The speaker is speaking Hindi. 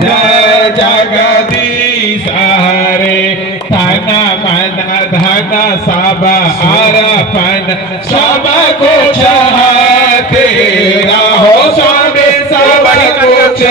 जय जगदीश हरे धन मन धन सब अर्पण सब कुछ है तेरा हो स्वामी सब कुछ